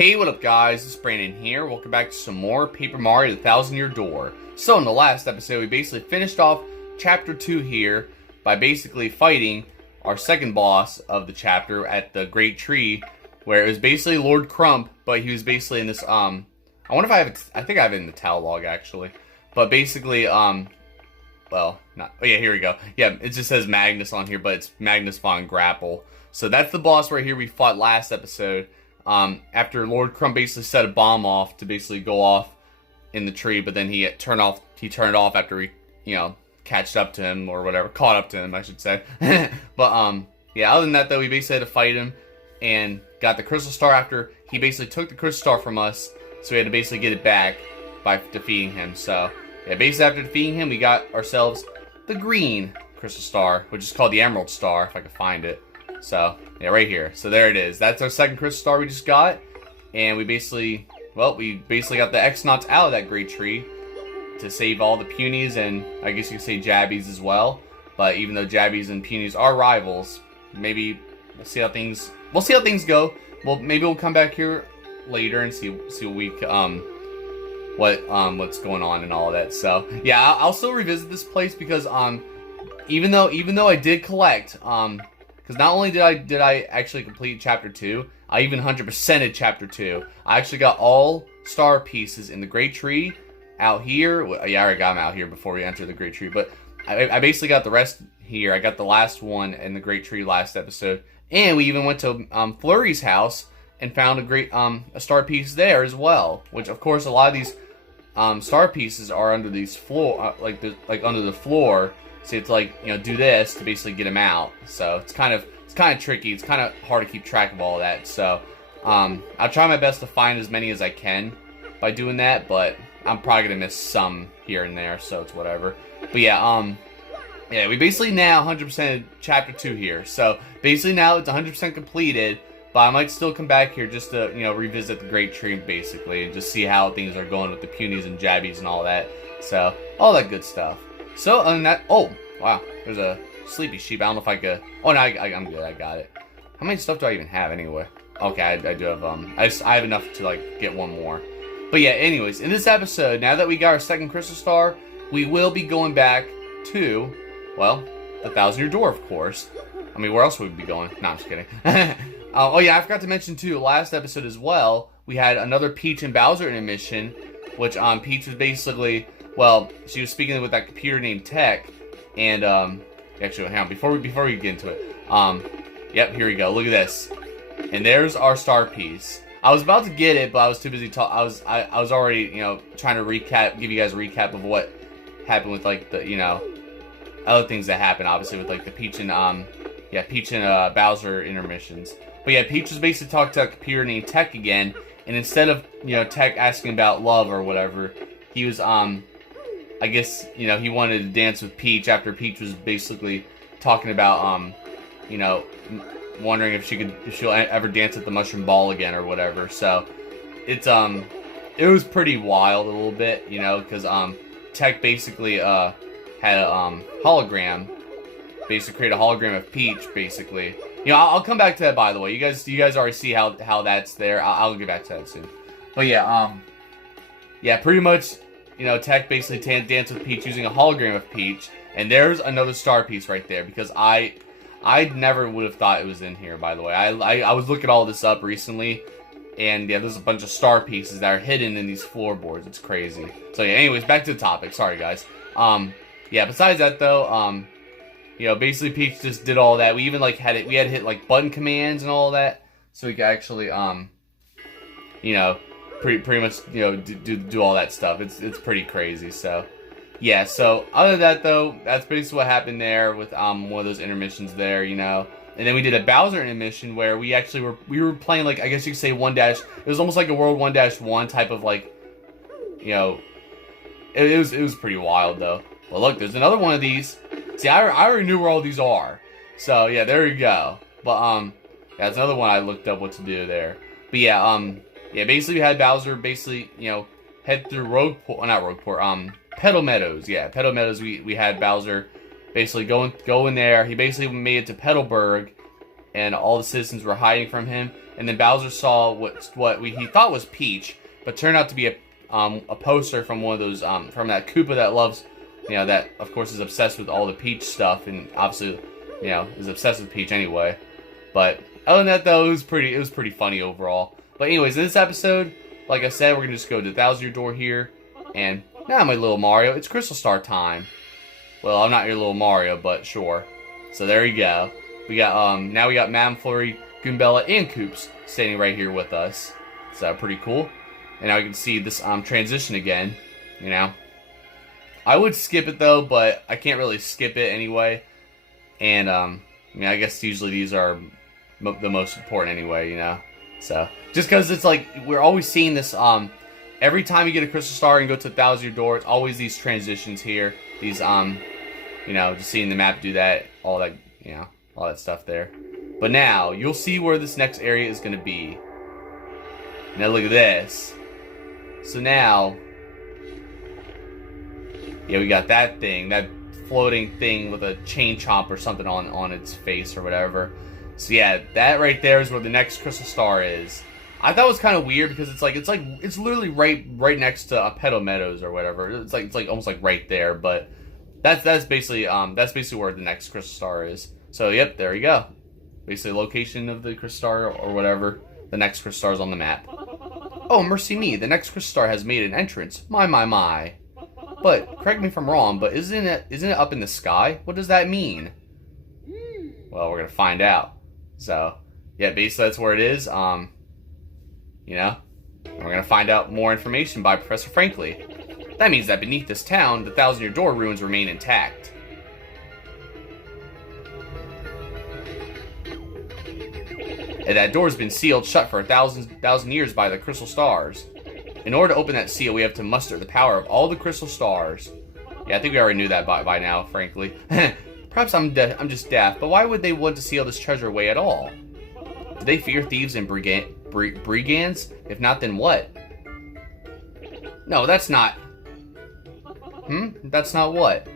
Hey, what up guys, it's Brandon here. Welcome back to some more Paper Mario The 1,000-Year Door. So in the last episode, we basically finished off Chapter 2 here by basically fighting our second boss of the chapter at the Great Tree, where it was basically Lord Crump, but he was basically in this, I wonder if I have it, I think I have it in the towel log actually. But basically, well, not, oh yeah, here we go. Yeah, it just says Magnus on here, but it's Magnus von Grapple. So that's the boss right here we fought last episode. After Lord Crump basically set a bomb off to basically go off in the tree, but then he turned it off after we, catched up to him or whatever, caught up to him, I should say. But, yeah, other than that though, we basically had to fight him and got the Crystal Star after he basically took the Crystal Star from us, so we had to basically get it back by defeating him. So, yeah, basically after defeating him, we got ourselves the green Crystal Star, which is called the Emerald Star, if I can find it. So, yeah, right here. So there it is. That's our second Crystal Star we just got. And we basically, well, we basically got the X-Nauts out of that Great Tree to save all the Punies and I guess you could say Jabbies as well. But even though Jabbies and Punies are rivals, maybe we'll see how things go. Well, maybe we'll come back here later and see what we what's going on and all of that. So, yeah, I'll still revisit this place because even though I did collect because not only did I actually complete Chapter 2, I even 100%ed Chapter 2. I actually got all star pieces in the Great Tree out here. Well, yeah, I already got them out here before we entered the Great Tree, but I basically got the rest here. I got the last one in the Great Tree last episode, and we even went to Flurry's house and found a star piece there as well. Which, of course, a lot of these star pieces are under these floor, like under the floor. So it's like, do this to basically get them out. So it's kind of tricky. It's kind of hard to keep track of all of that. So I'll try my best to find as many as I can by doing that, but I'm probably gonna miss some here and there, so it's whatever. But yeah, yeah, we basically now 100% Chapter 2 here. So basically now it's 100% completed, but I might still come back here just to, revisit the Great Tree basically and just see how things are going with the Punies and Jabbies and all that. So all that good stuff. So, other than that, oh, wow, there's a sleepy sheep. I don't know if I could, oh, no, I'm good, I got it. How many stuff do I even have anyway? Okay, I do have, I have enough to, get one more. But yeah, anyways, in this episode, now that we got our second Crystal Star, we will be going back to, well, the 1,000-Year Door, of course. I mean, where else would we be going? No, I'm just kidding. Oh yeah, I forgot to mention, too, last episode as well, we had another Peach and Bowser intermission, which, Peach was basically, well, she was speaking with that computer named Tech, and, actually, hang on, before we get into it, yep, here we go, look at this, and there's our star piece. I was about to get it, but I was too busy I was already, trying to give you guys a recap of what happened with, the, other things that happened, obviously, with, the Peach and, Peach and, Bowser intermissions. But yeah, Peach was basically talking to a computer named Tech again, and instead of, Tech asking about love or whatever, he was, I guess, he wanted to dance with Peach after Peach was basically talking about, wondering if she'll ever dance at the Mushroom Ball again or whatever. So, it was pretty wild a little bit, because, Tech basically, had a, hologram, basically create a hologram of Peach, basically. I'll come back to that, by the way. You guys already see how that's there. I'll get back to that soon. But yeah, pretty much, Tech basically danced with Peach using a hologram of Peach, and there's another star piece right there, because I never would have thought it was in here, by the way. I was looking all this up recently, and yeah, there's a bunch of star pieces that are hidden in these floorboards. It's crazy. So yeah, anyways, back to the topic. Sorry, guys. Yeah, besides that, though, basically Peach just did all that. We even, we had to hit, button commands and all that, so we could actually, pretty much, do all that stuff. It's pretty crazy. So, yeah. So other than that, though, that's basically what happened there with one of those intermissions there. And then we did a Bowser intermission where we actually were playing I guess you could say 1-. It was almost like a World 1-1 type of it was pretty wild though. Well, look, there's another one of these. See, I already knew where all these are. So yeah, there you go. But that's another one I looked up what to do there. But yeah, yeah, basically we had Bowser basically, head through Petal Meadows. Yeah, Petal Meadows, we had Bowser basically go in there. He basically made it to Petalburg, and all the citizens were hiding from him. And then Bowser saw he thought was Peach, but turned out to be a poster from one of those from that Koopa that loves, that of course is obsessed with all the Peach stuff, and obviously, is obsessed with Peach anyway. But other than that, though, it was pretty funny overall. But anyways, in this episode, like I said, we're gonna just go to the 1,000-year door here, and now my little Mario, it's Crystal Star time. Well, I'm not your little Mario, but sure. So there you go. We got now we got Madame Flurry, Goombella, and Koops standing right here with us. So pretty cool. And now you can see this transition again. I would skip it though, but I can't really skip it anyway. And I guess usually these are the most important anyway. So just because it's like we're always seeing this every time you get a Crystal Star and go to the 1,000-year door, it's always these transitions here. These just seeing the map do that, all that, all that stuff there. But now you'll see where this next area is going to be. Now look at this. So now, we got that thing, that floating thing with a chain chomp or something on its face or whatever. So yeah, that right there is where the next Crystal Star is. I thought it was kind of weird because it's literally right next to Petal Meadows or whatever. It's like almost like right there, but that's basically where the next Crystal Star is. So yep, there you go. Basically, location of the Crystal Star or whatever. The next Crystal Star is on the map. Oh, mercy me! The next Crystal Star has made an entrance. My. But correct me if I'm wrong, but isn't it up in the sky? What does that mean? Well, we're gonna find out. So yeah, basically that's where it is. We're gonna find out more information by Professor Frankly. That means that beneath this town, the 1,000-year door ruins remain intact. And that door has been sealed shut for 1,000 years by the Crystal Stars. In order to open that seal, we have to muster the power of all the Crystal Stars. Yeah, I think we already knew that by now, frankly. Perhaps I'm just daft, but why would they want to seal this treasure away at all? Do they fear thieves and brigands? If not, then what? No, that's not... That's not what?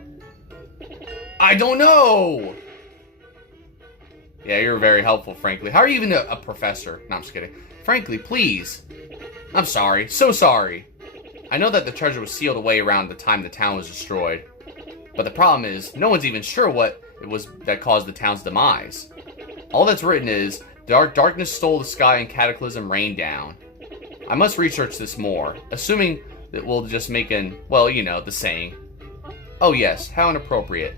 I don't know! Yeah, you're very helpful, Frankly. How are you even a professor? No, I'm just kidding. Frankly, please. I'm sorry. So sorry. I know that the treasure was sealed away around the time the town was destroyed. But the problem is, no one's even sure what it was that caused the town's demise. All that's written is, darkness stole the sky and cataclysm rained down. I must research this more, assuming that we'll just make the saying. Oh yes, how inappropriate.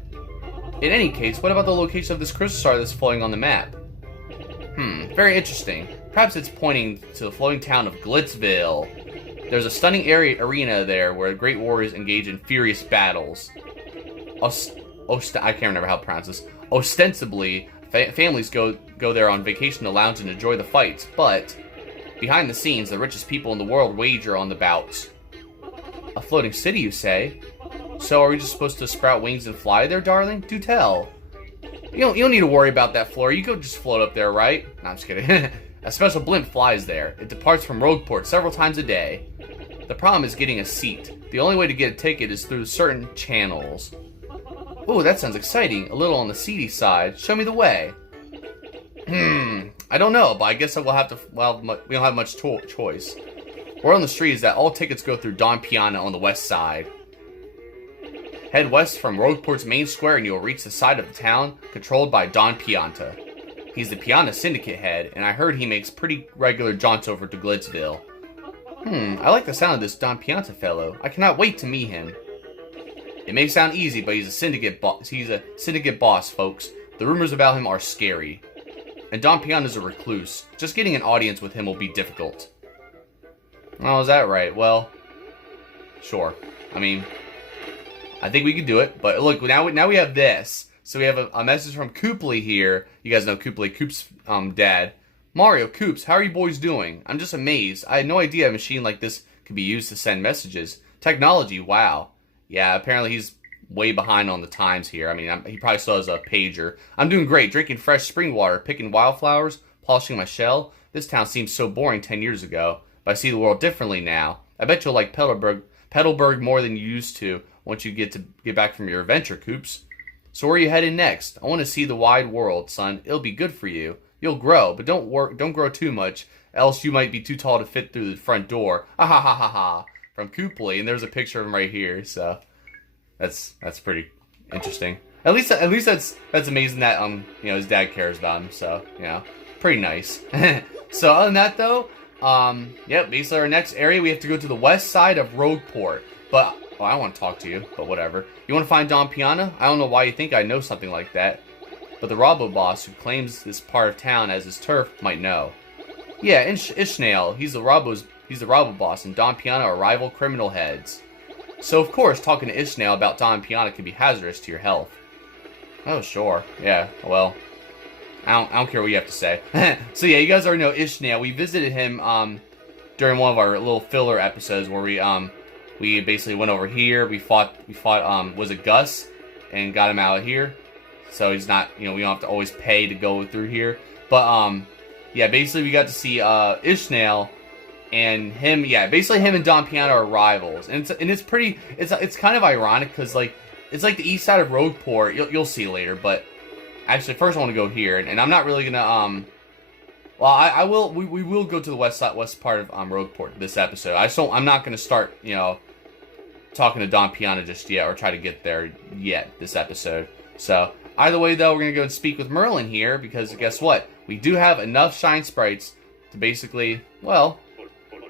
In any case, what about the location of this Crystal Star that's floating on the map? Very interesting. Perhaps it's pointing to the floating town of Glitzville. There's a stunning arena there where great warriors engage in furious battles. I can't remember how to pronounce this. Ostensibly, families go there on vacation to lounge and enjoy the fights, but behind the scenes, the richest people in the world wager on the bouts. A floating city, you say? So are we just supposed to sprout wings and fly there, darling? Do tell. You don't need to worry about that, Flora. You could just float up there, right? No, I'm just kidding. A special blimp flies there. It departs from Rogueport several times a day. The problem is getting a seat. The only way to get a ticket is through certain channels. Ooh, that sounds exciting. A little on the seedy side. Show me the way. I don't know, but I guess we'll have to. Well, we don't have much choice. Word on the street is that all tickets go through Don Pianta on the west side. Head west from Rogueport's main square and you'll reach the side of the town controlled by Don Pianta. He's the Pianta syndicate head, and I heard he makes pretty regular jaunts over to Glitzville. I like the sound of this Don Pianta fellow. I cannot wait to meet him. It may sound easy, but he's a syndicate boss, folks. The rumors about him are scary. And Don Pianta's a recluse. Just getting an audience with him will be difficult. Oh, is that right? Well, sure. I mean, I think we can do it. But look, now we have this. So we have a message from Koopley here. You guys know Koopley, Koop's dad. Mario, Koops, how are you boys doing? I'm just amazed. I had no idea a machine like this could be used to send messages. Technology, wow. Yeah, apparently he's way behind on the times here. I mean, he probably still has a pager. I'm doing great, drinking fresh spring water, picking wildflowers, polishing my shell. This town seemed so boring 10 years ago, but I see the world differently now. I bet you'll like Petalburg more than you used to once you get back from your adventure, Koops. So where are you heading next? I want to see the wide world, son. It'll be good for you. you'll grow, but don't grow too much, else you might be too tall to fit through the front door. Ha ha ha ha ha. From Koopley, and there's a picture of him right here, so that's pretty interesting. At least that's amazing that you know, his dad cares about him, so you know, pretty nice. So other than that though, yep, basically our next area we have to go to the west side of Rogueport. But I want to talk to you, but whatever. You want to find Don Pianta? I don't know why you think I know something like that, but the Robo boss who claims this part of town as his turf might know. Yeah, Ishmael, he's the Robo boss, and Don Pianta are rival criminal heads. So of course, talking to Ishmael about Don Pianta can be hazardous to your health. Oh sure, yeah, well, I don't care what you have to say. So yeah, you guys already know Ishmael. We visited him during one of our little filler episodes where we basically went over here. We fought was it Gus, and got him out of here. So he's not, you know, we don't have to always pay to go through here. But yeah, basically we got to see Ishmael and him. Yeah, basically him and Don Pianta are rivals, and it's kind of ironic because like it's like the east side of Rogueport. You'll see later, but actually first I want to go here, and I'm not really gonna well, I will. We will go to the west part of Rogueport this episode. I'm not gonna start, you know, talking to Don Pianta just yet, or try to get there yet this episode. So either way though, we're gonna go and speak with Merlin here, because guess what? We do have enough shine sprites to basically, well,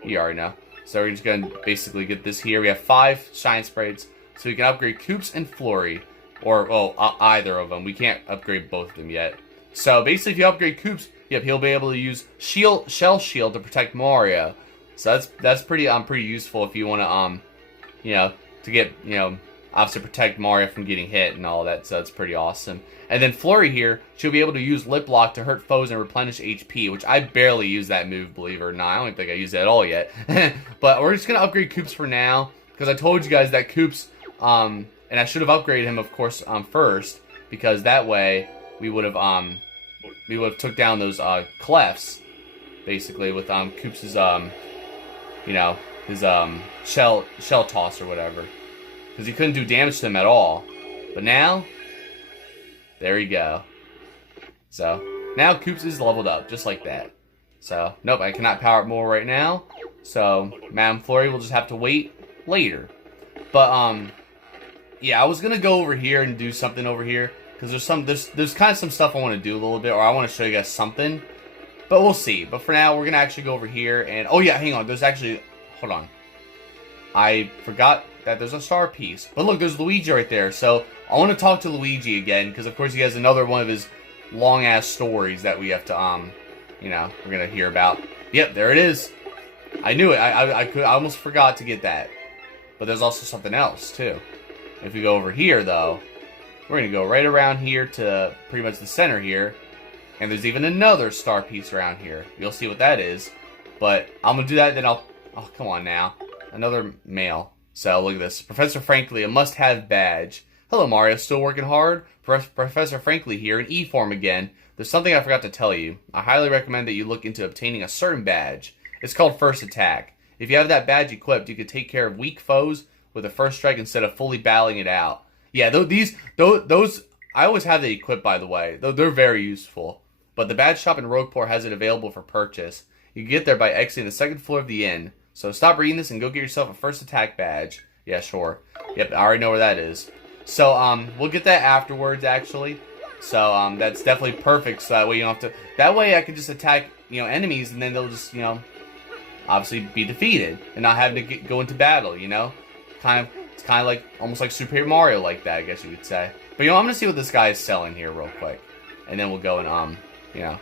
you already know. So we're just gonna basically get this here. We have 5 shine sprites, so we can upgrade Koops and Flurry, or either of them. We can't upgrade both of them yet. So basically, if you upgrade Koops, yep, he'll be able to use Shell Shield to protect Mario. So that's pretty useful if you want to you know, to get, you know, obviously protect Mario from getting hit and all that. So that's pretty awesome. And then Flurry here, she'll be able to use Lip Lock to hurt foes and replenish HP, which I barely use that move, believe it or not. I don't think I use it at all yet. But we're just gonna upgrade Koops for now, because I told you guys that Koops, and I should have upgraded him, of course, first, because that way we would have took down those clefts, basically, with Koops' you know, his shell toss or whatever, because he couldn't do damage to them at all. But now, there you go. So now Koops is leveled up just like that. So nope, I cannot power up more right now. So Madame Flurry will just have to wait later. But yeah, I was gonna go over here and do something over here, because there's kind of some stuff I want to do a little bit, or I want to show you guys something, but we'll see. But for now, we're gonna actually go over here, and oh yeah, hang on, there's actually, hold on, I forgot that there's a star piece. But look, there's Luigi right there. So I want to talk to Luigi again, because of course he has another one of his long ass stories that we have to you know, we're gonna hear about. Yep, there it is. I knew it. I almost forgot to get that. But there's also something else too. If we go over here though, we're gonna go right around here to pretty much the center here, and there's even another star piece around here. You'll see what that is. But I'm gonna do that, then I'll, oh come on now, another mail. So look at this, Professor Frankly, a must-have badge. Hello Mario, still working hard? Professor Frankly here in E-form again. There's something I forgot to tell you. I highly recommend that you look into obtaining a certain badge. It's called First Attack. If you have that badge equipped, you can take care of weak foes with a first strike instead of fully battling it out. Yeah, those I always have they equipped, by the way. They're very useful. But the badge shop in Rogueport has it available for purchase. You can get there by exiting the second floor of the inn. So stop reading this and go get yourself a First Attack badge. Yeah, sure. Yep, I already know where that is. So we'll get that afterwards, actually. So that's definitely perfect. So that way you don't have to. That way I can just attack, you know, enemies, and then they'll just, you know, obviously be defeated and not having to go into battle. You know, it's kind of like almost like Super Mario, like that, I guess you could say. But you know, I'm gonna see what this guy is selling here real quick, and then we'll go and you know,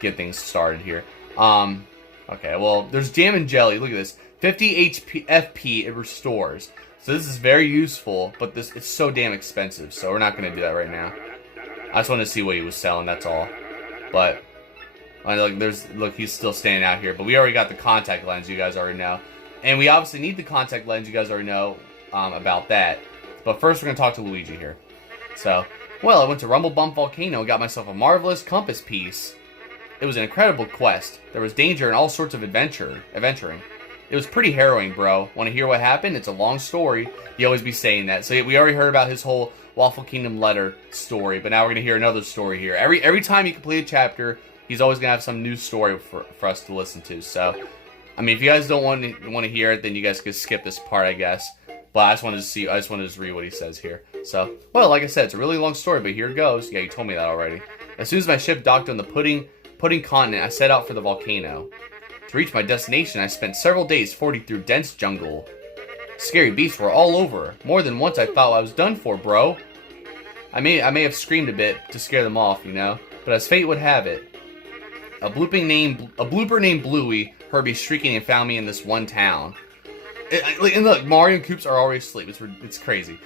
get things started here. Okay, well, there's Jam and Jelly. Look at this, 50 FP it restores. So this is very useful, but it's so damn expensive, so we're not gonna do that right now. I just wanted to see what he was selling, that's all. But look, he's still standing out here. But we already got the contact lens, you guys already know, and we obviously need the contact lens. You guys already know about that. But first, we're gonna talk to Luigi here. So, well, I went to Rumble Bump Volcano and got myself a marvelous compass piece. It was an incredible quest. There was danger and all sorts of adventuring. It was pretty harrowing, bro. Want to hear what happened? It's a long story. You always be saying that. So we already heard about his whole Waffle Kingdom letter story, but now we're gonna hear another story here. Every time you complete a chapter, he's always gonna have some new story for us to listen to. So, I mean, if you guys don't want to hear it, then you guys could skip this part, I guess. But I just wanted to read what he says here. So, well, like I said, it's a really long story, but here it goes. Yeah, you told me that already. As soon as my ship docked on the pudding continent, I set out for the volcano. To reach my destination, I spent several days fording through dense jungle. Scary beasts were all over. More than once I thought I was done for, bro. I may have screamed a bit to scare them off, you know, but as fate would have it, a blooper named Bluey heard me shrieking and found me in this one town. And look, Mario and Koops are already asleep. It's crazy.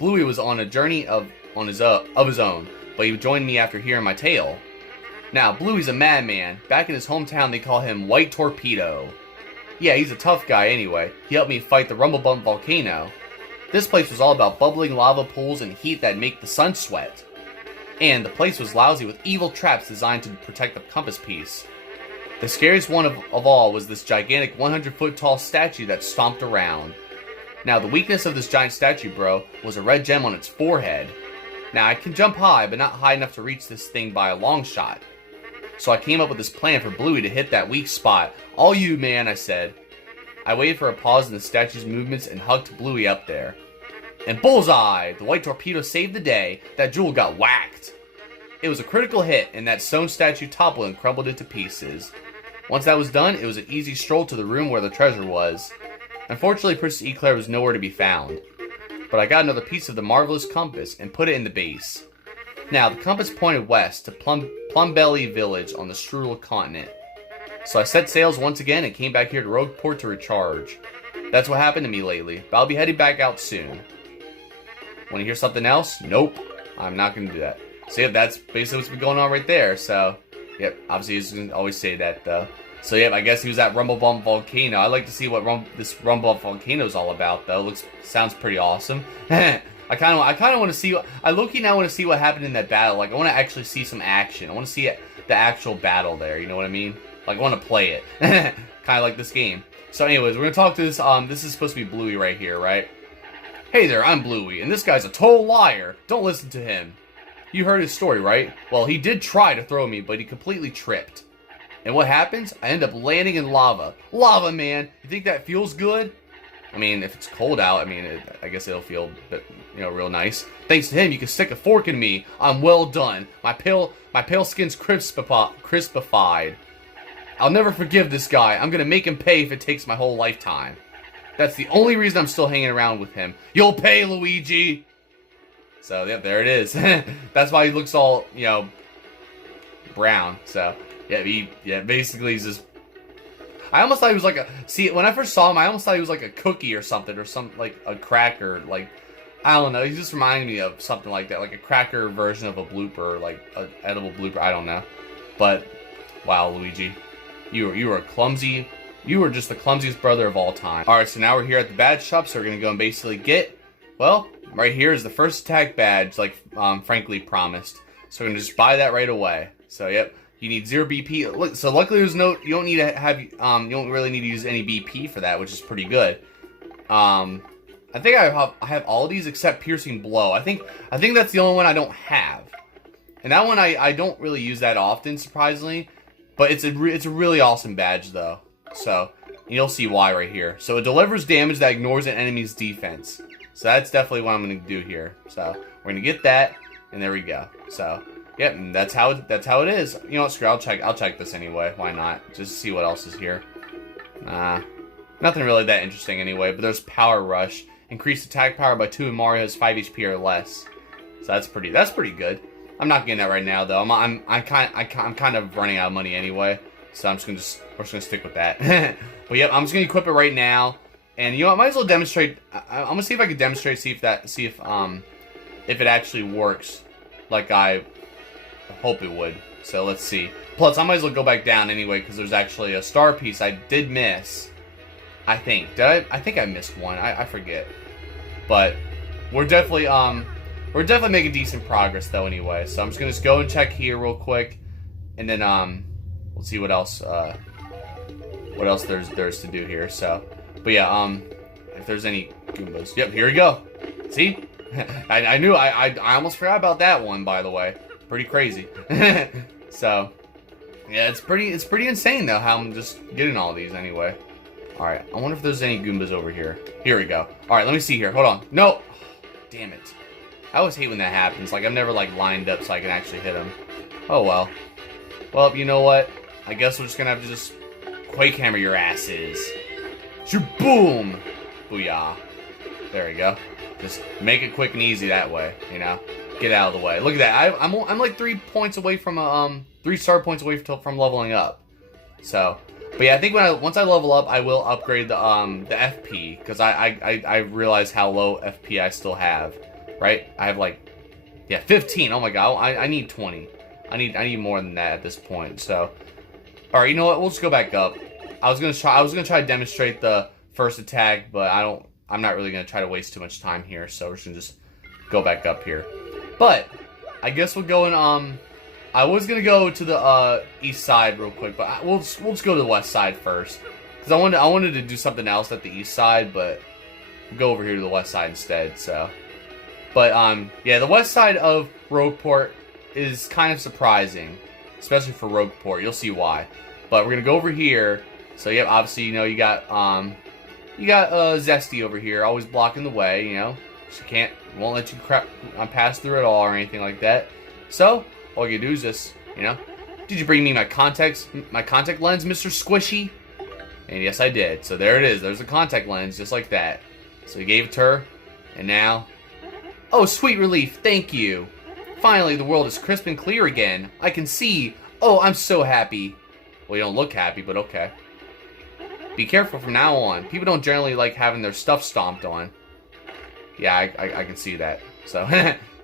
Bluey was on a journey of his own, but he joined me after hearing my tale. Now, Bluey's a madman. Back in his hometown, they call him White Torpedo. Yeah, he's a tough guy anyway. He helped me fight the Rumble Bump volcano. This place was all about bubbling lava pools and heat that make the sun sweat. And the place was lousy with evil traps designed to protect the compass piece. The scariest one of all was this gigantic 100-foot tall statue that stomped around. Now, the weakness of this giant statue, bro, was a red gem on its forehead. Now, I can jump high, but not high enough to reach this thing by a long shot. So I came up with this plan for Bluey to hit that weak spot. All you, man, I said. I waited for a pause in the statue's movements and hugged Bluey up there. And bullseye! The White Torpedo saved the day. That jewel got whacked. It was a critical hit, and that stone statue toppled and crumbled into pieces. Once that was done, it was an easy stroll to the room where the treasure was. Unfortunately, Princess Eclair was nowhere to be found. But I got another piece of the marvelous compass and put it in the base. Now, the compass pointed west to Plumbelly Village on the Strudel continent. So I set sails once again and came back here to Rogueport to recharge. That's what happened to me lately, but I'll be heading back out soon. Want to hear something else? Nope. I'm not going to do that. So yeah, that's basically what's been going on right there. So, yep, obviously he's going to always say that though. So yeah, I guess he was at Rumble Bump Volcano. I'd like to see what this Rumble Bump Volcano is all about though. Sounds pretty awesome. I kind of want to see. I low-key now want to see what happened in that battle. Like I want to actually see some action. I want to see the actual battle there. You know what I mean? Like I want to play it. Kind of like this game. So anyways, we're gonna talk to this. This is supposed to be Bluey right here, right? Hey there, I'm Bluey, and this guy's a total liar. Don't listen to him. You heard his story, right? Well, he did try to throw me, but he completely tripped. And what happens? I end up landing in lava. Lava, man. You think that feels good? I mean, if it's cold out, I mean, I guess it'll feel, real nice. Thanks to him, you can stick a fork in me. I'm well done. My pale skin's crispified. I'll never forgive this guy. I'm gonna make him pay if it takes my whole lifetime. That's the only reason I'm still hanging around with him. You'll pay, Luigi! So, yeah, there it is. That's why he looks all, brown. So, yeah, basically he's just... I almost thought he was like a... See, when I first saw him, I almost thought he was like a cookie or something, or some, like, a cracker, like... I don't know, he just reminded me of something like that, like a cracker version of a blooper, like, an edible blooper, I don't know. But, wow, Luigi. You were clumsy. You were just the clumsiest brother of all time. Alright, so now we're here at the badge shop, so we're gonna go and basically get... Well, right here is the first attack badge, like frankly promised. So we're gonna just buy that right away. So yep, you need 0 BP. Look, so luckily there's no, you don't need to have, you don't really need to use any BP for that, which is pretty good. I think I have all of these except piercing blow. I think that's the only one I don't have, and that one I don't really use that often, surprisingly. But it's a really awesome badge though. So you'll see why right here. So it delivers damage that ignores an enemy's defense. So that's definitely what I'm going to do here. So we're going to get that, and there we go. So, yep, and that's how it is. You know what, screw it, I'll check this anyway. Why not? Just to see what else is here. Nothing really that interesting anyway, but there's Power Rush. Increased attack power by 2 and Mario has 5 HP or less. So that's pretty good. I'm not getting that right now though. I'm kind of running out of money anyway. So we're just gonna stick with that. But yep, I'm just gonna equip it right now. And you know what, I might as well demonstrate. I'm gonna see if I can demonstrate, see if it actually works like I hope it would. So let's see. Plus, I might as well go back down anyway because there's actually a star piece I did miss. I think. I think I missed one. I forget. But we're definitely making decent progress though anyway. So I'm just gonna go and check here real quick, and then we'll see what else there's to do here. So. But yeah, if there's any Goombas. Yep, here we go. See? I knew, I almost forgot about that one, by the way. Pretty crazy. So, Yeah, it's pretty insane though how I'm just getting all these anyway. All right, I wonder if there's any Goombas over here. Here we go. All right, let me see here. Hold on. No, damn it. I always hate when that happens. Like, I'm never like lined up so I can actually hit them. Oh well. Well, you know what? I guess we're just gonna have to just Quake Hammer your asses. Boom! Booyah. There we go. Just make it quick and easy that way, you know? Get out of the way. Look at that. I'm like 3 points away from 3 star points away from leveling up. So, but yeah, I think once I level up, I will upgrade the FP because I realize how low FP I still have. Right? I have like 15. Oh my god. I need 20. I need more than that at this point. So, all right, you know what? We'll just go back up. I was gonna try to demonstrate the first attack, but I'm not really gonna try to waste too much time here. So we're just gonna go back up here. But I guess we'll go in. I was gonna go to the east side real quick, but we'll just go to the west side first because I wanted to do something else at the east side, but we'll go over here to the west side instead. So, but yeah, the west side of Rogueport is kind of surprising, especially for Rogueport. You'll see why. But we're gonna go over here. So yeah, obviously you got Zess T over here, always blocking the way. You know, she won't let you pass through at all or anything like that. So all you do is just, you know, did you bring me my contact lens, Mr. Squishy? And yes, I did. So there it is. There's a contact lens, just like that. So he gave it to her, and now, oh, sweet relief. Thank you. Finally, the world is crisp and clear again. I can see. Oh, I'm so happy. Well, you don't look happy, but okay. Be careful from now on. People don't generally like having their stuff stomped on. Yeah, I can see that. So,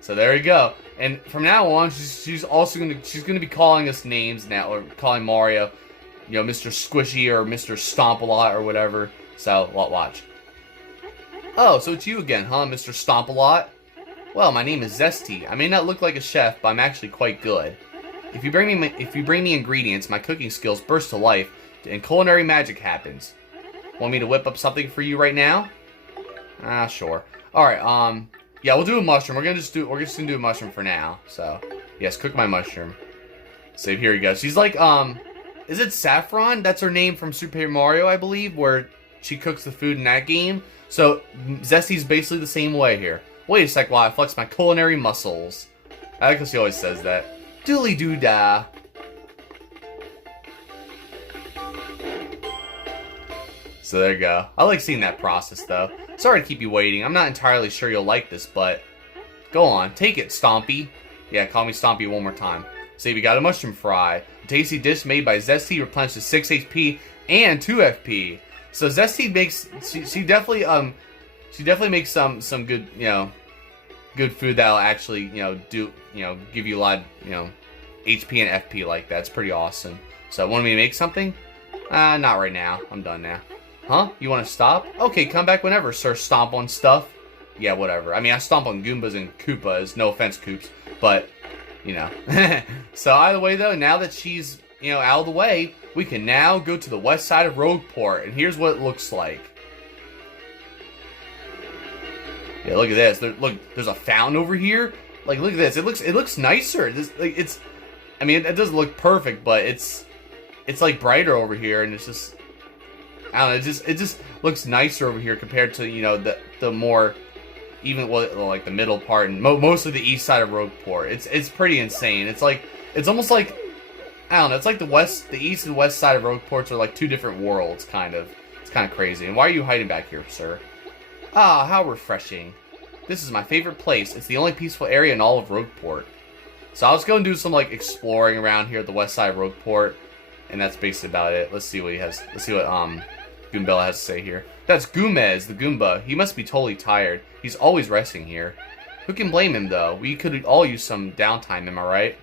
so there you go. And from now on, she's gonna be calling us names now, or calling Mario, you know, Mr. Squishy or Mr. Stomp-A-Lot or whatever. So watch. Oh, so it's you again, huh, Mr. Stomp-A-Lot? Well, my name is Zess T. I may not look like a chef, but I'm actually quite good. If you bring me ingredients, my cooking skills burst to life, and culinary magic happens. Want me to whip up something for you right now? Ah, sure. All right. Yeah, we'll do a mushroom. We're just gonna do a mushroom for now. So, yes, cook my mushroom. So here you go. She's like, is it Saffron? That's her name from Super Paper Mario, I believe, where she cooks the food in that game. So Zess T's basically the same way here. Wait a sec while I flex my culinary muscles. I like how she always says that. Doodly doo dah. So there you go. I like seeing that process though. Sorry to keep you waiting. I'm not entirely sure you'll like this, but go on, take it, Stompy. Yeah, call me Stompy one more time. See, we got a mushroom fry. A tasty dish made by Zess T replenishes 6 HP and 2 FP. So Zess T makes she definitely makes some good, you know, good food that'll actually, you know, give you a lot of, you know, HP and FP like that. It's pretty awesome. So want me to make something? Not right now. I'm done now. Huh? You want to stop? Okay, come back whenever, sir. Stomp on stuff. Yeah, whatever. I mean, I stomp on Goombas and Koopas. No offense, Koops. But, you know. So, either way, though, now that she's, you know, out of the way, we can now go to the west side of Rogueport. And here's what it looks like. Yeah, look at this. There's a fountain over here. Like, look at this. It looks nicer. I mean, it doesn't look perfect, but it's like brighter over here, and it's just, I don't know, it just looks nicer over here compared to, you know, the more even, well, like the middle part and mostly the east side of Rogueport. It's pretty insane. It's almost like, I don't know, it's like the east and west side of Rogueport are like two different worlds, kind of. It's kind of crazy. And why are you hiding back here, sir? Ah, how refreshing. This is my favorite place. It's the only peaceful area in all of Rogueport. So I'll just go and do some like exploring around here at the west side of Rogueport. And that's basically about it. Let's see what he has. Let's see what Goombella has to say here. That's Gomez, the Goomba. He must be totally tired. He's always resting here. Who can blame him though? We could all use some downtime, am I right?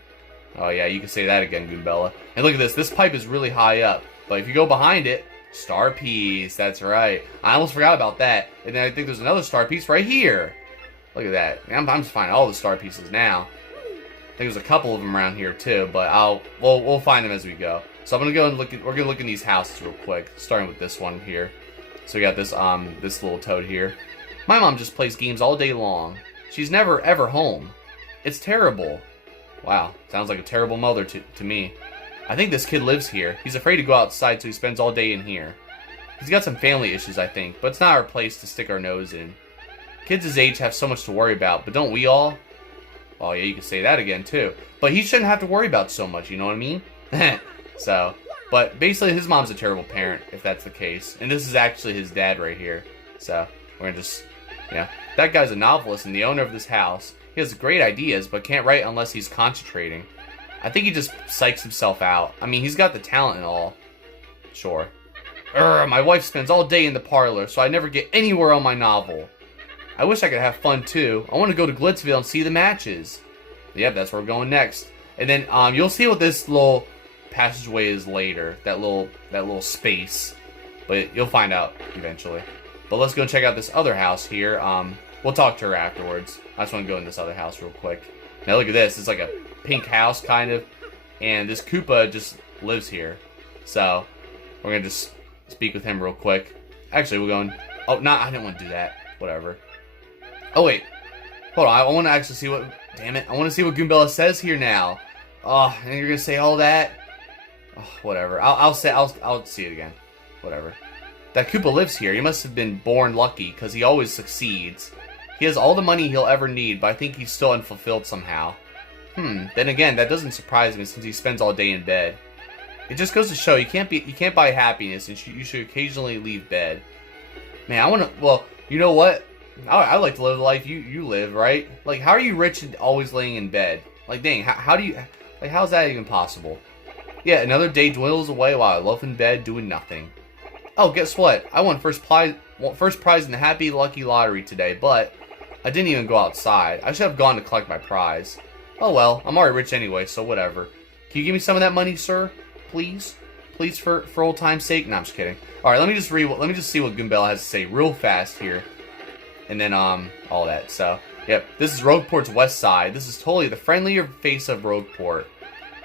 Oh yeah, you can say that again, Goombella. And look at this. This pipe is really high up. But if you go behind it, star piece. That's right. I almost forgot about that. And then I think there's another star piece right here. Look at that. I'm just finding all the star pieces now. I think there's a couple of them around here too, but we'll find them as we go. So I'm gonna go and we're gonna look in these houses real quick, starting with this one here. So we got this this little toad here. My mom just plays games all day long. She's never ever home. It's terrible. Wow, sounds like a terrible mother to me. I think this kid lives here. He's afraid to go outside, so he spends all day in here. He's got some family issues, I think, but it's not our place to stick our nose in. Kids his age have so much to worry about, but don't we all? Oh yeah, you can say that again too. But he shouldn't have to worry about so much, you know what I mean? So, but basically his mom's a terrible parent, if that's the case. And this is actually his dad right here. So, we're gonna just, yeah. That guy's a novelist and the owner of this house. He has great ideas, but can't write unless he's concentrating. I think he just psychs himself out. I mean, he's got the talent and all. Sure. My wife spends all day in the parlor, so I never get anywhere on my novel. I wish I could have fun too. I want to go to Glitzville and see the matches. Yep, that's where we're going next. And then you'll see what this little passageway is later. That little space. But you'll find out eventually. But let's go check out this other house here. We'll talk to her afterwards. I just want to go in this other house real quick. Now look at this. It's like a pink house kind of. And this Koopa just lives here. So we're going to just speak with him real quick. Actually, we're going... Oh, no, I didn't want to do that. Whatever. Oh, wait. Hold on. I want to actually see what... Damn it. I want to see what Goombella says here now. Oh, and you're going to say all that? Oh, whatever. I'll see it again. Whatever. That Koopa lives here. He must have been born lucky, because he always succeeds. He has all the money he'll ever need, but I think he's still unfulfilled somehow. Then again, that doesn't surprise me, since he spends all day in bed. It just goes to show you can't buy happiness, and you should occasionally leave bed. Man, I want to... Well, you know what? I like to live the life you live, right? Like, how are you rich and always laying in bed? Like, dang, how do you... Like, how's that even possible? Yeah, another day dwindles away while I loaf in bed doing nothing. Oh, guess what? I won first prize in the Happy Lucky Lottery today, but I didn't even go outside. I should have gone to collect my prize. Oh well, I'm already rich anyway, so whatever. Can you give me some of that money, sir? Please? Please, for old time's sake? No, I'm just kidding. Alright, let me just see what Goombella has to say real fast here. And then, all that. So, yep, this is Rogueport's west side. This is totally the friendlier face of Rogueport.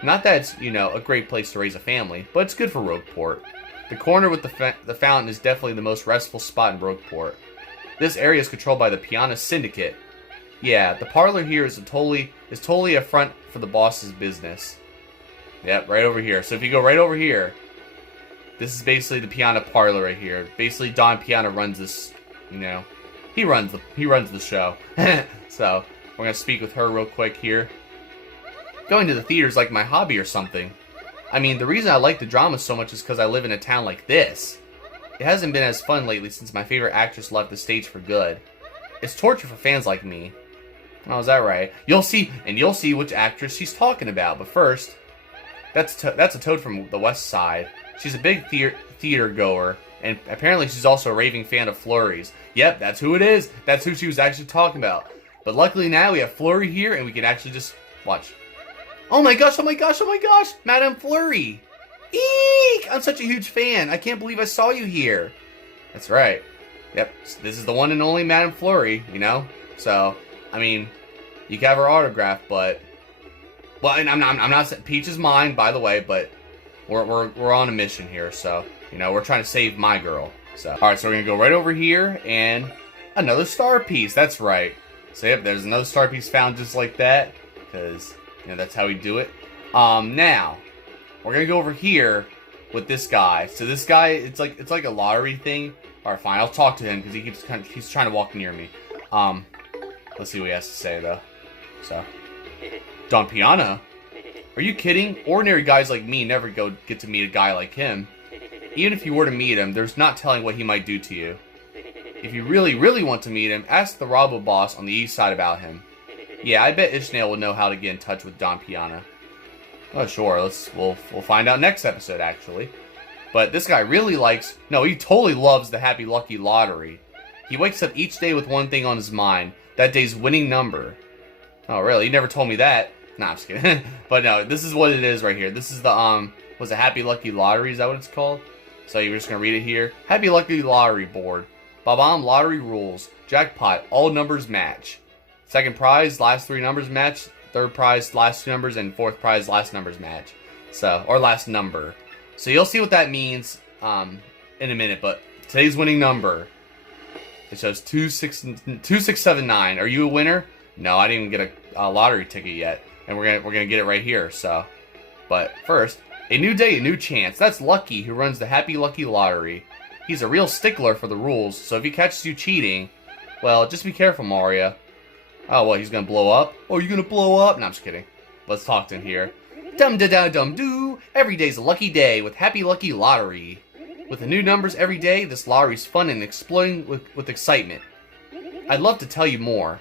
Not that it's, you know, a great place to raise a family, but it's good for Rogueport. The corner with the fountain is definitely the most restful spot in Rogueport. This area is controlled by the Pianta syndicate. Yeah, the parlor here is totally a front for the boss's business. Yep, right over here. So if you go right over here, this is basically the Pianta parlor right here. Basically, Don Pianta runs this, you know, he runs the show. So we're gonna speak with her real quick here. Going to the theater is like my hobby or something. I mean, the reason I like the drama so much is because I live in a town like this. It hasn't been as fun lately since my favorite actress left the stage for good. It's torture for fans like me. Oh, is that right? You'll see which actress she's talking about. But first, that's a toad from the west side. She's a big theater goer, and apparently she's also a raving fan of flurries. Yep, that's who it is. That's who she was actually talking about. But luckily now we have Flurry here, and we can actually just watch. Oh my gosh, oh my gosh, oh my gosh! Madame Flurry! Eek! I'm such a huge fan. I can't believe I saw you here. That's right. Yep, this is the one and only Madame Flurry, you know? So, I mean, you can have her autograph, but... Well, and I'm not... Peach is mine, by the way, but we're on a mission here, so... You know, we're trying to save my girl. So, alright, so we're gonna go right over here, and... Another star piece, that's right. So, yep, there's another star piece found just like that. Because... You know, that's how we do it. Now, we're gonna go over here with this guy. So this guy, it's like a lottery thing. Alright, fine, I'll talk to him because he's trying to walk near me. Let's see what he has to say though. So, Don Pianta? Are you kidding? Ordinary guys like me never get to meet a guy like him. Even if you were to meet him, there's not telling what he might do to you. If you really, really want to meet him, ask the Robo boss on the east side about him. Yeah, I bet Ishnail will know how to get in touch with Don Pianta. Oh, sure. We'll find out next episode, actually. But this guy really likes... No, he totally loves the Happy Lucky Lottery. He wakes up each day with one thing on his mind. That day's winning number. Oh, really? He never told me that. Nah, I'm just kidding. But no, this is what it is right here. This is the, was it Happy Lucky Lottery? Is that what it's called? So you're just going to read it here. Happy Lucky Lottery board. Ba-bam, lottery rules. Jackpot, all numbers match. Second prize, last three numbers match. Third prize, last two numbers. And fourth prize, last numbers match. So, or last number. So you'll see what that means in a minute. But today's winning number, it shows 2679. Are you a winner? No, I didn't even get a lottery ticket yet. And we're gonna get it right here. So, but first, A new day, a new chance. That's Lucky, who runs the Happy Lucky Lottery. He's a real stickler for the rules, so if he catches you cheating, well, just be careful, Mario. Oh, what, he's gonna blow up? Oh, you gonna blow up? No, I'm just kidding. Let's talk to him here. Dum-da-da-dum-doo! Every day's a lucky day with Happy Lucky Lottery. With the new numbers every day, this lottery's fun and exploding with excitement. I'd love to tell you more.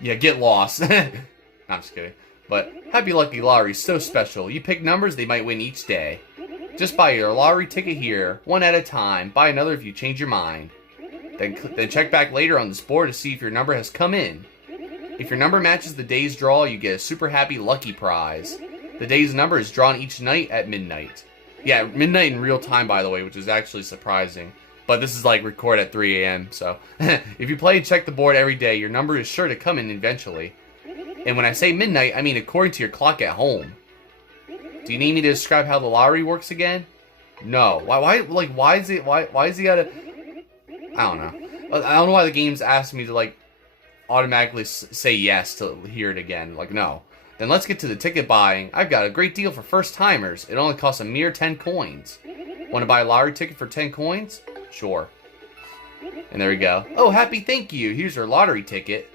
Yeah, get lost. No, I'm just kidding. But Happy Lucky Lottery is so special. You pick numbers, they might win each day. Just buy your lottery ticket here, one at a time. Buy another if you change your mind. Then check back later on this board to see if your number has come in. If your number matches the day's draw, you get a super happy lucky prize. The day's number is drawn each night at midnight. Yeah, midnight in real time, by the way, which is actually surprising. But this is like record at 3 a.m. So if you play and check the board every day, your number is sure to come in eventually. And when I say midnight, I mean according to your clock at home. Do you need me to describe how the lottery works again? No. Why is he gotta... I don't know. I don't know why the game's asked me to, like, automatically say yes to hear it again. Like, no. Then let's get to the ticket buying. I've got a great deal for first-timers. It only costs a mere 10 coins. Want to buy a lottery ticket for 10 coins? Sure. And there we go. Oh, happy thank you. Here's your lottery ticket.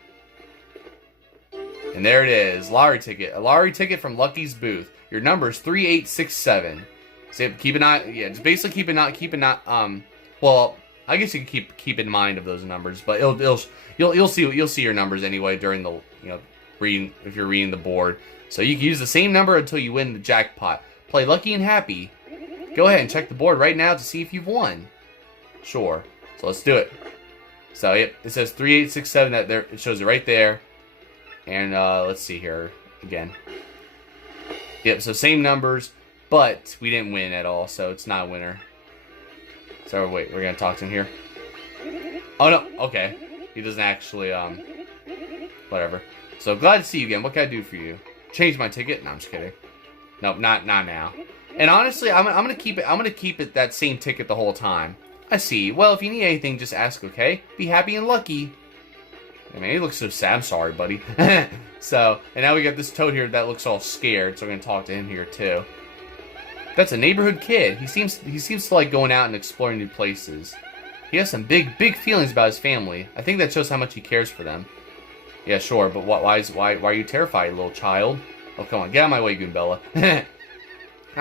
And there it is. Lottery ticket. A lottery ticket from Lucky's booth. Your number is 3867. So keep an eye. Yeah, just basically keep an eye. Well, I guess you can keep in mind of those numbers, but you'll see your numbers anyway during the reading if you're reading the board. So you can use the same number until you win the jackpot. Play Lucky and Happy. Go ahead and check the board right now to see if you've won. Sure. So let's do it. So yep, it says 3867. That there, it shows it right there. And let's see here again. Yep. So same numbers, but we didn't win at all, so it's not a winner. So wait, we're gonna talk to him here. Oh no. Okay. He doesn't actually whatever. So glad to see you again. What can I do for you? Change my ticket? No, I'm just kidding. Nope, not now. And honestly, I'm gonna keep it. I'm gonna keep it that same ticket the whole time. I see. Well, if you need anything, just ask. Okay? Be happy and lucky. I mean, he looks so sad. I'm sorry, buddy. So, and now we got this toad here that looks all scared. So we're gonna talk to him here too. That's a neighborhood kid. He seems to like going out and exploring new places. He has some big feelings about his family. I think that shows how much he cares for them. Yeah, sure, but why are you terrified, little child? Oh, come on, get out of my way, Goombella. I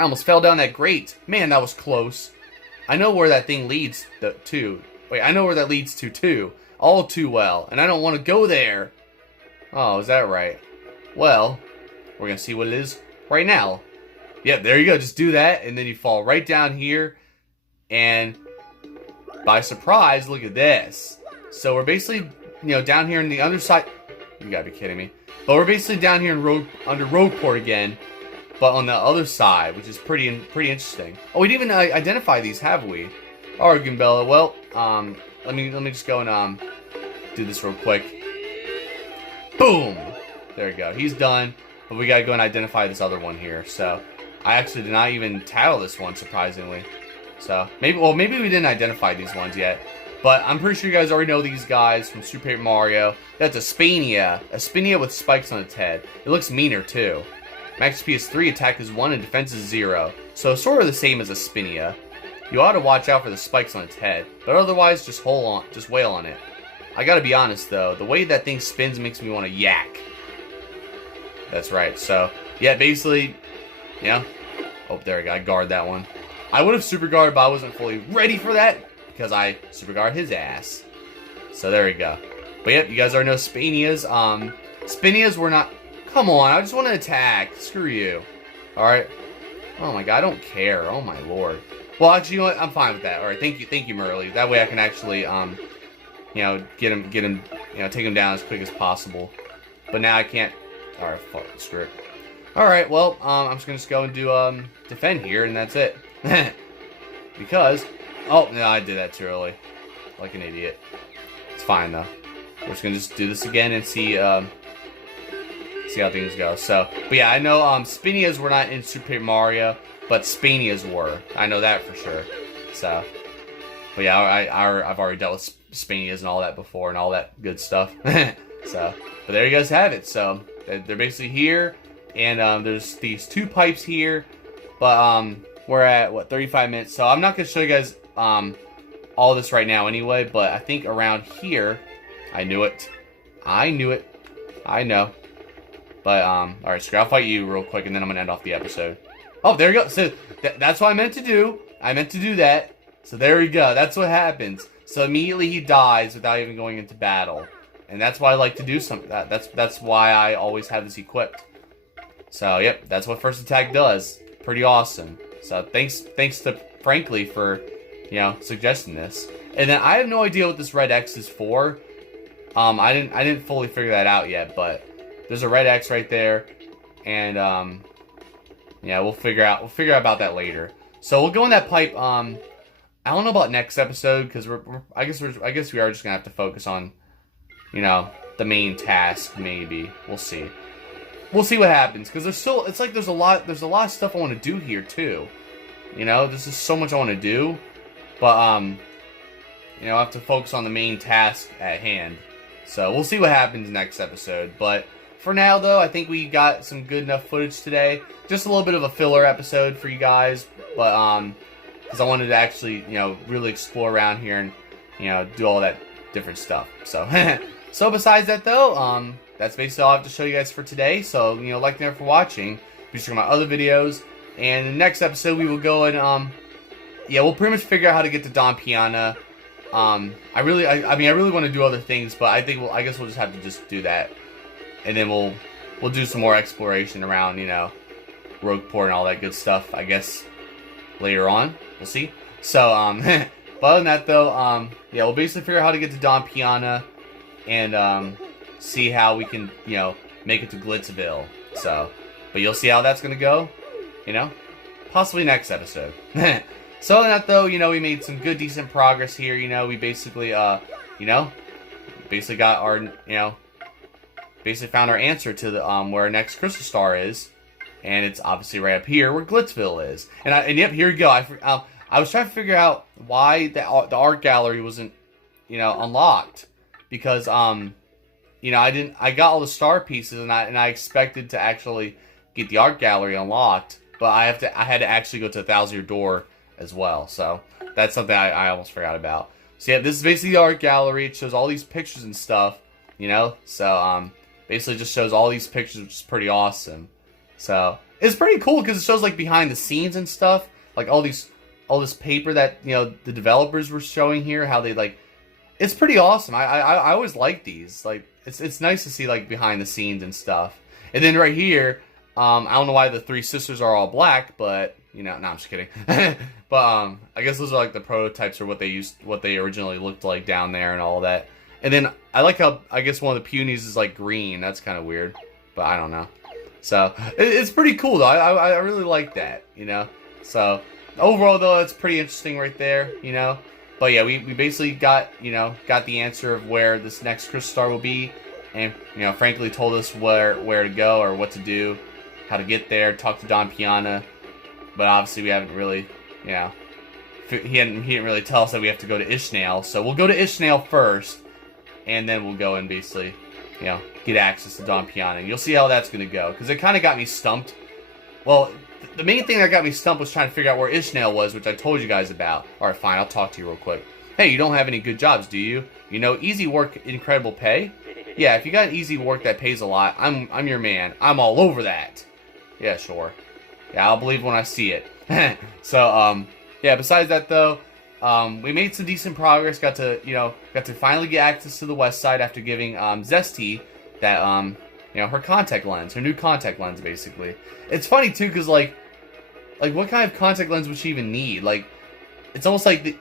almost fell down that grate. Man, that was close. I know where that thing leads to. Wait, I know where that leads to, too. All too well, and I don't want to go there. Oh, is that right? Well, we're going to see what it is right now. Yep, there you go. Just do that, and then you fall right down here, and by surprise, look at this. So we're basically, down here in the underside. You gotta be kidding me. But we're basically down here in under Rogueport again, but on the other side, which is pretty interesting. Oh, we didn't even identify these, have we? All right, Goombella. Well, let me just go and do this real quick. Boom. There we go. He's done. But we gotta go and identify this other one here. So I actually did not even title this one, surprisingly. So maybe we didn't identify these ones yet. But I'm pretty sure you guys already know these guys from Super Paper Mario. That's a Spinia. A Spinia with spikes on its head. It looks meaner, too. Max XP is 3, attack is 1, and defense is 0. So sort of the same as a Spinia. You ought to watch out for the spikes on its head. But otherwise, just wail on it. I gotta be honest, though. The way that thing spins makes me want to yak. That's right. So, yeah, basically, Oh, there we go. I guard that one. I would have super guarded, but I wasn't fully ready for that. Because I super guard his ass. So there we go. But yep, you guys already know Spinias. Spinias were not... Come on, I just want to attack. Screw you. Alright. Oh my god, I don't care. Oh my lord. Well, actually, you know what? I'm fine with that. Alright, thank you, Merly. That way I can actually, get him, take him down as quick as possible. But now I can't... Alright, fuck, screw it. Alright, well, I'm just gonna go and do, defend here, and that's it. Because... Oh, no, I did that too early. Like an idiot. It's fine, though. We're just gonna do this again and see how things go. So, but yeah, I know, Spinias were not in Super Paper Mario, but Spanias were. I know that for sure. So, but yeah, I've already dealt with Spanias and all that before and all that good stuff. So, but there you guys have it. So, they're basically here, and there's these 2 pipes here. But we're at what, 35 minutes. So I'm not gonna show you guys all this right now anyway. But I think around here, I knew it. I know. But all right, Screw, I'll fight you real quick, and then I'm gonna end off the episode. Oh, there you go. So that's what I meant to do. I meant to do that. So there we go. That's what happens. So immediately he dies without even going into battle. And that's why I like to do something. That's why I always have this equipped. So yep, that's what first attack does. Pretty awesome. So thanks to Frankly for, you know, suggesting this. And then I have no idea what this red X is for. I didn't fully figure that out yet, but there's a red X right there, and yeah, we'll figure out about that later. So we'll go in that pipe. I don't know about next episode, because I guess we are just gonna have to focus on, you know, the main task. Maybe we'll see. We'll see what happens, because there's a lot of stuff I want to do here too. You know, there's just so much I want to do, but you know, I have to focus on the main task at hand. So we'll see what happens next episode. But for now, though, I think we got some good enough footage today. Just a little bit of a filler episode for you guys, but because I wanted to actually, you know, really explore around here and, you know, do all that different stuff. So, so besides that, though, that's basically all I have to show you guys for today. So, you know, like and never for watching. Be sure to check out my other videos. And in the next episode, we will go and yeah, we'll pretty much figure out how to get to Don Pianta. I mean, I really want to do other things, but I guess we'll just have to just do that, and then we'll do some more exploration around, you know, Rogueport and all that good stuff, I guess, later on. We'll see. So, but other than that, though, yeah, we'll basically figure out how to get to Don Pianta, and see how we can, you know, make it to Glitzville. So, but you'll see how that's gonna go, you know, possibly next episode. So other than that, though, you know, we made some good, decent progress here. You know, we basically, you know, basically got our, you know, basically found our answer to the where our next crystal star is, and it's obviously right up here where Glitzville is. And yep, here we go. I was trying to figure out why the art gallery wasn't, you know, unlocked, because you know, I got all the star pieces, and I expected to actually get the art gallery unlocked, but I had to actually go to the 1,000-year door as well. So that's something I almost forgot about. So yeah, this is basically the art gallery. It shows all these pictures and stuff, you know. So basically just shows all these pictures, which is pretty awesome. So it's pretty cool because it shows like behind the scenes and stuff, like all this paper that, you know, the developers were showing here, how they like. It's pretty awesome. I always like these. Like it's nice to see like behind the scenes and stuff. And then right here, I don't know why the three sisters are all black, but you know, no, I'm just kidding. But I guess those are like the prototypes, or what they originally looked like down there and all that. And then I like how I guess one of the punies is like green. That's kind of weird, but I don't know. So it's pretty cool though. I really like that, you know. So overall though, it's pretty interesting right there, you know. But yeah, we basically got the answer of where this next crystal star will be, and you know, Frankly told us where to go or what to do, how to get there, talk to Don Pianta. But obviously we haven't really, you know, he didn't really tell us that we have to go to Ishnail. So we'll go to Ishnail first, and then we'll go and basically, you know, get access to Don Pianta. And you'll see how that's going to go, because it kind of got me stumped. Well, the main thing that got me stumped was trying to figure out where Ishnail was, which I told you guys about. Alright, fine, I'll talk to you real quick. Hey, you don't have any good jobs, do you? You know, easy work, incredible pay? Yeah, if you got easy work that pays a lot, I'm your man. I'm all over that. Yeah, sure. Yeah, I'll believe when I see it. So, yeah, besides that, though, we made some decent progress. Got to finally get access to the west side after giving, Zess T that, you know, her contact lens. Her new contact lens, basically. It's funny, too, because, like, what kind of contact lens would she even need? Like, it's almost like, you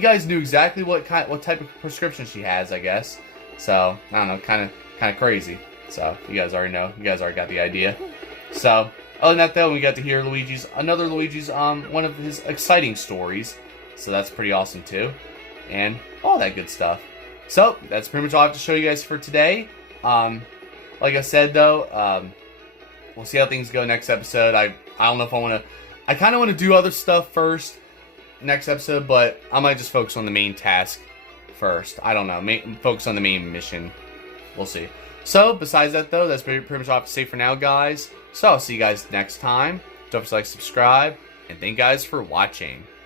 guys knew exactly what type of prescription she has, I guess. So, I don't know, kind of crazy. So, you guys already know. You guys already got the idea. So, other than that, though, we got to hear another Luigi's, one of his exciting stories. So that's pretty awesome, too. And all that good stuff. So, that's pretty much all I have to show you guys for today. Like I said, though, we'll see how things go next episode. I don't know if I want to. I kind of want to do other stuff first next episode, but I might just focus on the main task first. I don't know. Focus on the main mission. We'll see. So, besides that, though, that's pretty much all I have to say for now, guys. So I'll see you guys next time. Don't forget to like, subscribe, and thank you guys for watching.